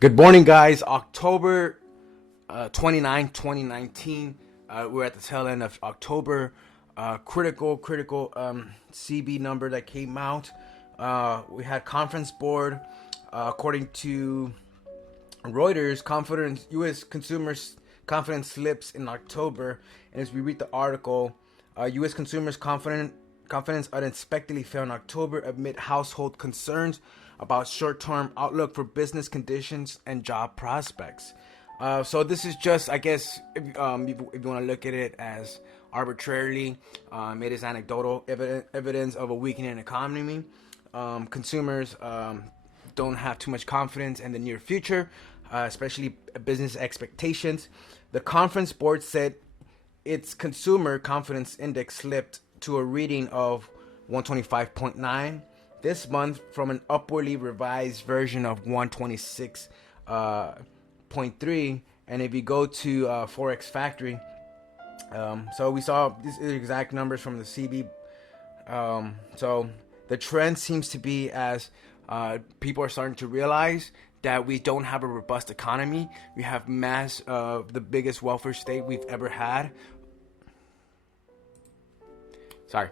Good morning, guys. October 29, 2019. We're at the tail end of October. Critical CB number that came out. We had conference board. According to Reuters, confidence U.S. consumers confidence slips in October. And as we read the article, U.S. consumers confidence unexpectedly fell in October amid household concerns about short-term outlook for business conditions and job prospects. So this is just, I guess, if you want to look at it as arbitrarily, it is anecdotal evidence of a weakening economy. Consumers don't have too much confidence in the near future, especially business expectations. The conference board said its consumer confidence index slipped to a reading of 125.9 this month from an upwardly revised version of 126.3. And if you go to Forex Factory, so we saw these exact numbers from the CB. So the trend seems to be as people are starting to realize that we don't have a robust economy. We have the biggest welfare state we've ever had. Sorry.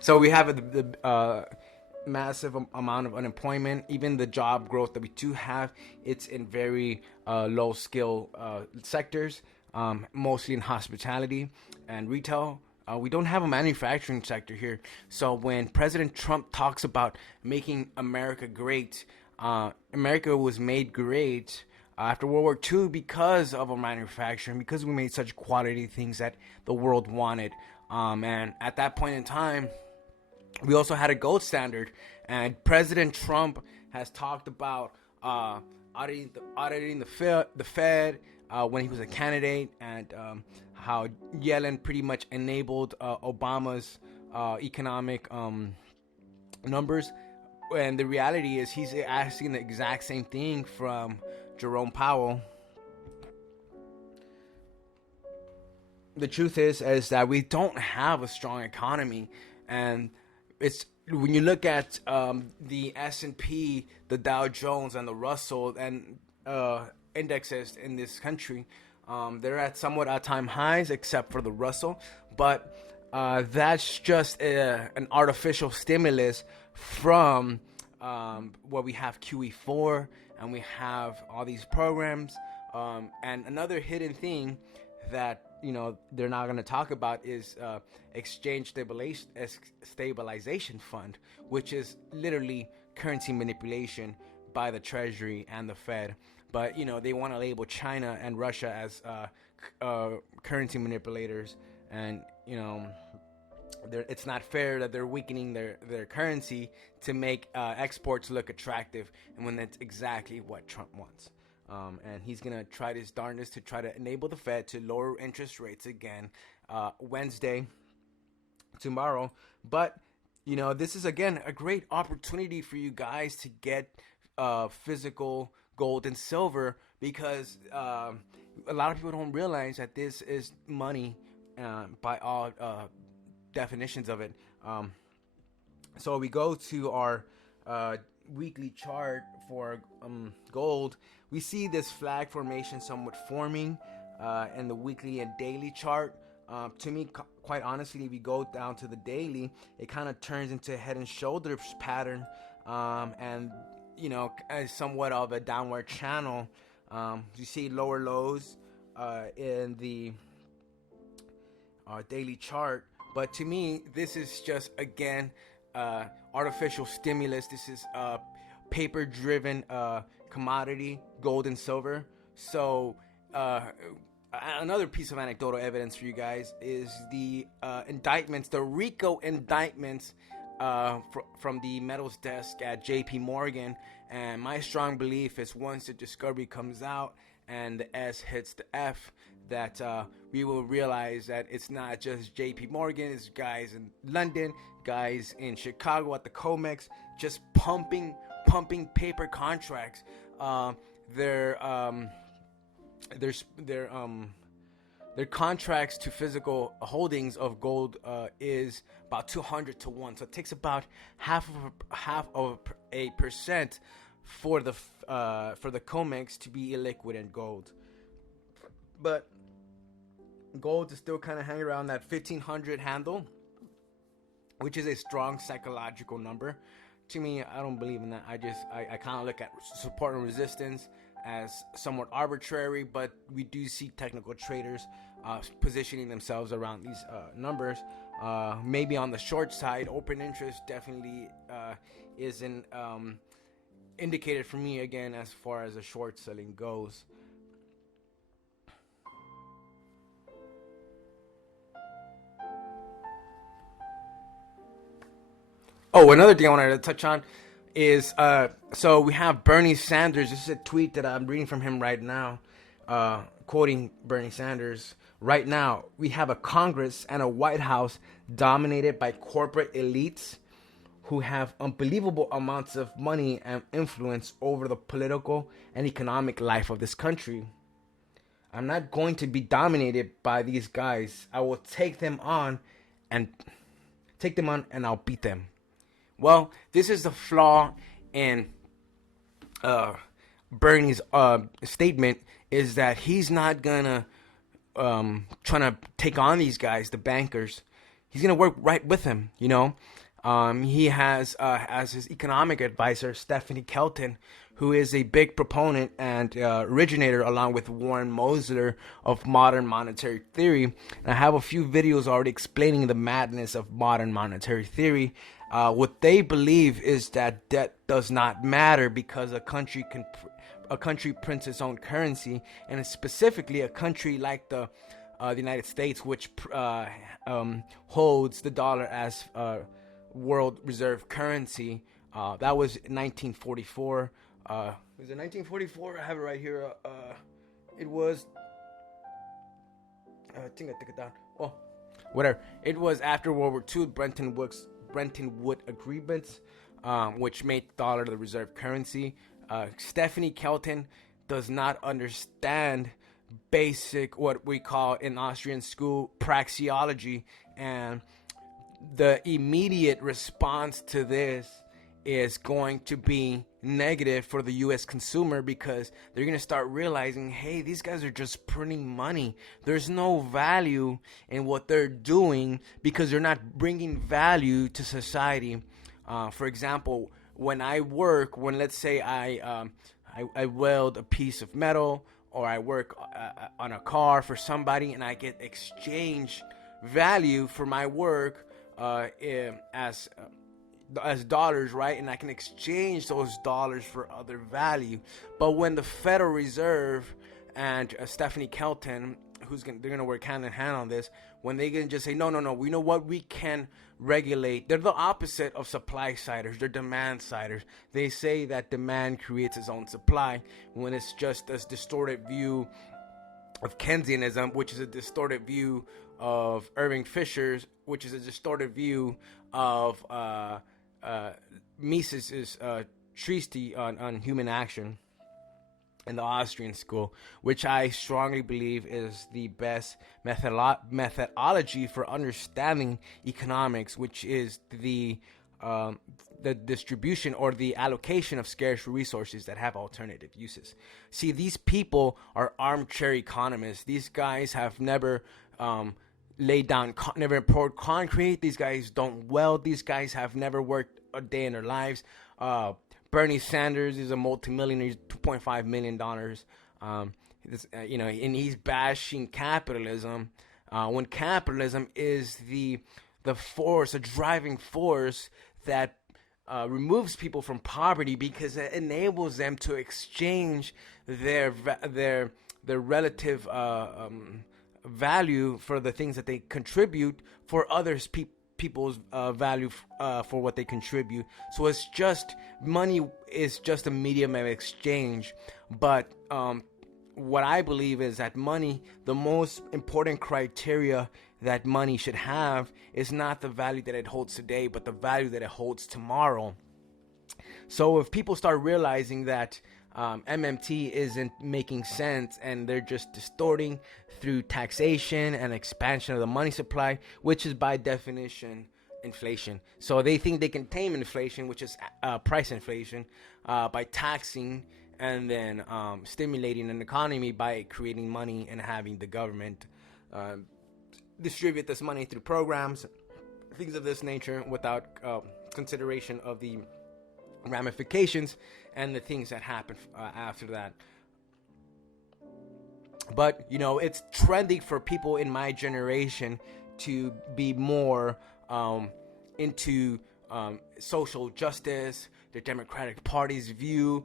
So we have the massive amount of unemployment. Even the job growth that we do have, it's in very low skill sectors, mostly in hospitality and retail. We don't have a manufacturing sector here. So when President Trump talks about making America great, America was made great after World War II because of our manufacturing, because we made such quality things that the world wanted. And at that point in time, we also had a gold standard. And President Trump has talked about auditing the Fed when he was a candidate, and how Yellen pretty much enabled Obama's economic numbers. And the reality is he's asking the exact same thing from Jerome Powell. The truth is that we don't have a strong economy, and it's when you look at the S&P, the Dow Jones, and the Russell and indexes in this country, they're at somewhat all-time highs, except for the Russell. But that's just an artificial stimulus from where we have QE4 and we have all these programs. And another hidden thing that they're not going to talk about is exchange stabilization fund, which is literally currency manipulation by the Treasury and the Fed. But they want to label China and Russia as currency manipulators, and it's not fair that they're weakening their currency to make exports look attractive, and when that's exactly what Trump wants. And he's going to try his darndest to try to enable the Fed to lower interest rates again Wednesday, tomorrow. But, this is, again, a great opportunity for you guys to get physical gold and silver, because a lot of people don't realize that this is money by all definitions of it. So we go to our weekly chart for gold. We see this flag formation somewhat forming in the weekly and daily chart. To me, quite honestly, if we go down to the daily, it kind of turns into a head and shoulders pattern, and somewhat of a downward channel. You see lower lows in the daily chart, but to me, this is just, again, artificial stimulus. This is paper-driven commodity, gold and silver. So another piece of anecdotal evidence for you guys is the indictments, the RICO indictments from the metals desk at JP Morgan. And my strong belief is once the discovery comes out and the S hits the F, that we will realize that it's not just JP Morgan, it's guys in London, guys in Chicago at the COMEX, just pumping paper contracts. Their contracts to physical holdings of gold is about 200 to 1. So it takes about half of a percent for the COMEX to be illiquid in gold. But gold is still kind of hanging around that 1500 handle, which is a strong psychological number. To me, I don't believe in that. I kind of look at support and resistance as somewhat arbitrary, but we do see technical traders positioning themselves around these numbers. Maybe on the short side, open interest definitely isn't indicated for me again as far as the short selling goes. Oh, another thing I wanted to touch on is so we have Bernie Sanders. This is a tweet that I'm reading from him right now, quoting Bernie Sanders. Right now, we have a Congress and a White House dominated by corporate elites who have unbelievable amounts of money and influence over the political and economic life of this country. I'm not going to be dominated by these guys. I will take them on and I'll beat them. Well, this is the flaw in Bernie's statement, is that he's not gonna trying to take on these guys, the bankers. He's gonna work right with them, you know. He has as his economic advisor Stephanie Kelton, who is a big proponent and originator, along with Warren Mosler, of modern monetary theory. And I have a few videos already explaining the madness of modern monetary theory. What they believe is that debt does not matter because a country prints its own currency, and specifically a country like the United States, which holds the dollar as world reserve currency. That was 1944. Was it 1944? I have it right here. It was. I think I took it down. Oh, whatever. It was after World War II. Bretton Woods agreements, which made the dollar the reserve currency. Stephanie Kelton does not understand basic, what we call in Austrian school, praxeology, and the immediate response to this is going to be negative for the U.S. consumer, because they're going to start realizing, hey, these guys are just printing money. There's no value in what they're doing because they're not bringing value to society. For example, when let's say I weld a piece of metal, or I work on a car for somebody, and I get exchange value for my work as dollars, right? And I can exchange those dollars for other value. But when the Federal Reserve and Stephanie Kelton, they're gonna work hand in hand on this, when they can just say, no, we know what we can regulate. They're the opposite of supply siders. They're demand siders. They say that demand creates its own supply, when it's just a distorted view of Keynesianism, which is a distorted view of Irving Fisher's, which is a distorted view of Mises's treatise on human action in the Austrian school, which I strongly believe is the best methodology for understanding economics, which is the distribution or the allocation of scarce resources that have alternative uses. See, these people are armchair economists. These guys have never never poured concrete. These guys don't weld. These guys have never worked a day in their lives. Bernie Sanders is a multimillionaire. He's $2.5 million. And he's bashing capitalism when capitalism is the driving force that removes people from poverty, because it enables them to exchange their relative value for the things that they contribute for others people's value for what they contribute. So it's just, money is just a medium of exchange. But what I believe is that money, the most important criteria that money should have is not the value that it holds today, but the value that it holds tomorrow. So if people start realizing that MMT isn't making sense, and they're just distorting through taxation and expansion of the money supply, which is by definition inflation. So they think they can tame inflation, which is price inflation. by taxing and then stimulating an economy by creating money and having the government uh, distribute this money through programs, things of this nature, without consideration of the ramifications and the things that happen after that. But it's trending for people in my generation to be more into social justice, the Democratic Party's view,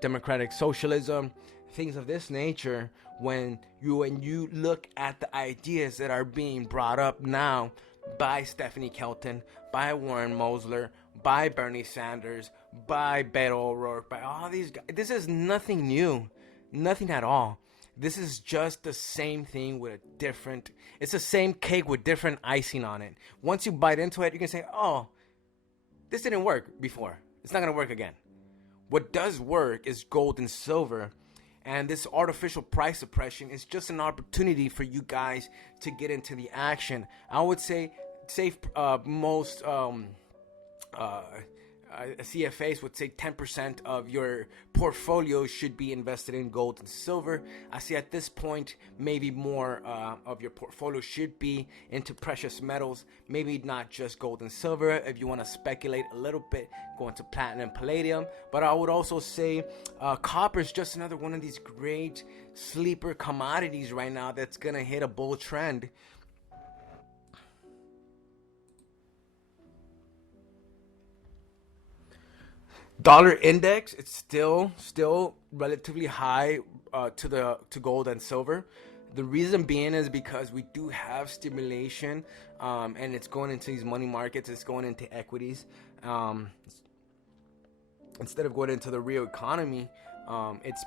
democratic socialism, things of this nature. When you look at the ideas that are being brought up now by Stephanie Kelton, by Warren Mosler, by Bernie Sanders, by Beto O'Rourke, by all these guys, this is nothing new, nothing at all. This is just the same thing with it's the same cake with different icing on it. Once you bite into it, you can say, oh, this didn't work before. It's not going to work again. What does work is gold and silver. And this artificial price suppression is just an opportunity for you guys to get into the action. I would say most CFAs would say 10% of your portfolio should be invested in gold and silver. I see at this point maybe more of your portfolio should be into precious metals, maybe not just gold and silver. If you want to speculate a little bit, go into platinum and palladium. But I would also say copper is just another one of these great sleeper commodities right now that's going to hit a bull trend. Dollar index, it's still relatively high to gold and silver. The reason being is because we do have stimulation, and it's going into these money markets. It's going into equities, instead of going into the real economy. It's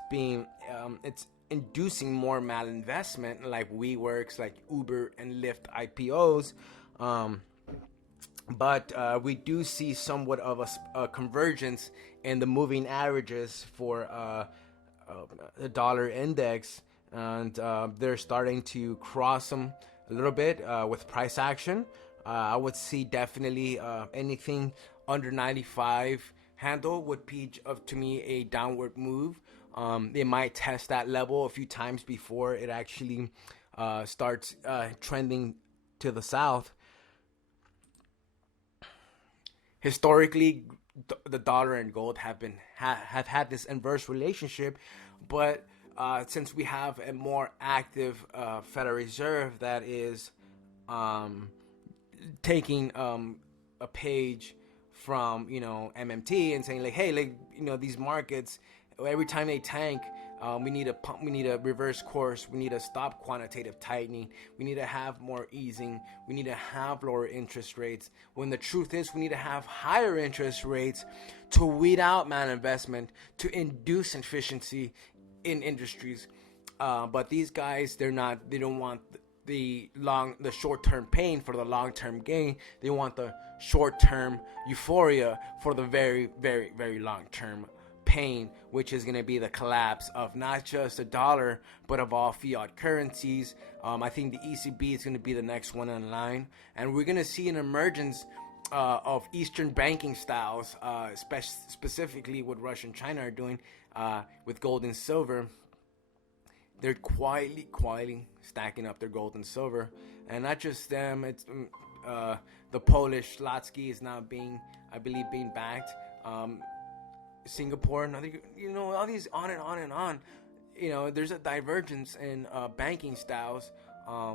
inducing more malinvestment, like WeWorks, like Uber and Lyft IPOs. But we do see somewhat of a convergence in the moving averages for the dollar index, and they're starting to cross them a little bit with price action. I would see definitely anything under 95 handle would be, to me, a downward move. They might test that level a few times before it actually starts trending to the south. Historically, the dollar and gold have had this inverse relationship, but since we have a more active Federal Reserve that is taking a page from MMT and saying, like, hey, like, these markets, every time they tank, we need a reverse course. We need to stop quantitative tightening. We need to have more easing. We need to have lower interest rates. When the truth is, we need to have higher interest rates to weed out malinvestment, to induce efficiency in industries. But these guys, they don't want the short-term pain for the long-term gain. They want the short-term euphoria for the very, very, very long-term pain, which is going to be the collapse of not just the dollar, but of all fiat currencies. I think the ECB is going to be the next one in line, and we're going to see an emergence of Eastern banking styles, specifically what Russia and China are doing with gold and silver. They're quietly stacking up their gold and silver, and not just them. It's the Polish Zloty is now being backed. Singapore, another, all these on and on and on. There's a divergence in banking styles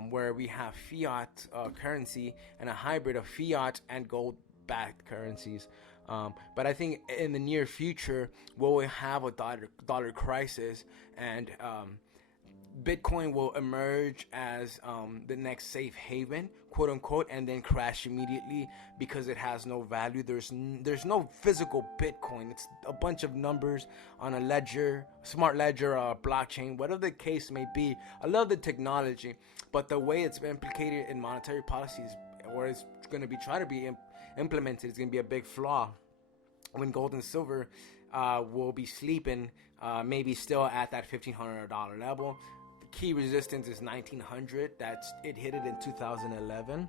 where we have fiat currency and a hybrid of fiat and gold-backed currencies. But I think in the near future, we'll have a dollar crisis, and Bitcoin will emerge as the next safe haven, quote unquote, and then crash immediately because it has no value. There's no physical Bitcoin. It's a bunch of numbers on a ledger, smart ledger, blockchain, whatever the case may be. I love the technology, but the way it's implicated in monetary policies, or it's going to be trying to be implemented, is going to be a big flaw. When gold and silver will be sleeping, maybe still at that $1,500 level. Key resistance is 1900. It hit it in 2011.